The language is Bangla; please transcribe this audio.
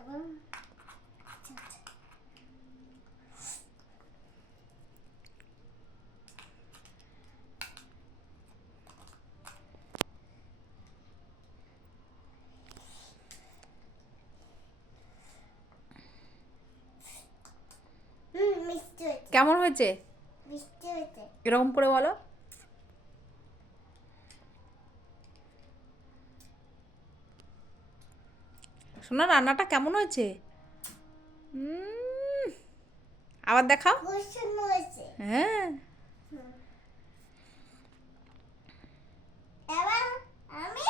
এবং মিষ্টি হয়েছে, কেমন হয়েছে? মিষ্টি হয়েছে। এরকম করে বলো। শোনো রান্নাটা কেমন হয়েছে? আবার দেখাও। খুব সুন্দর হয়েছে। হ্যাঁ। এবার আমি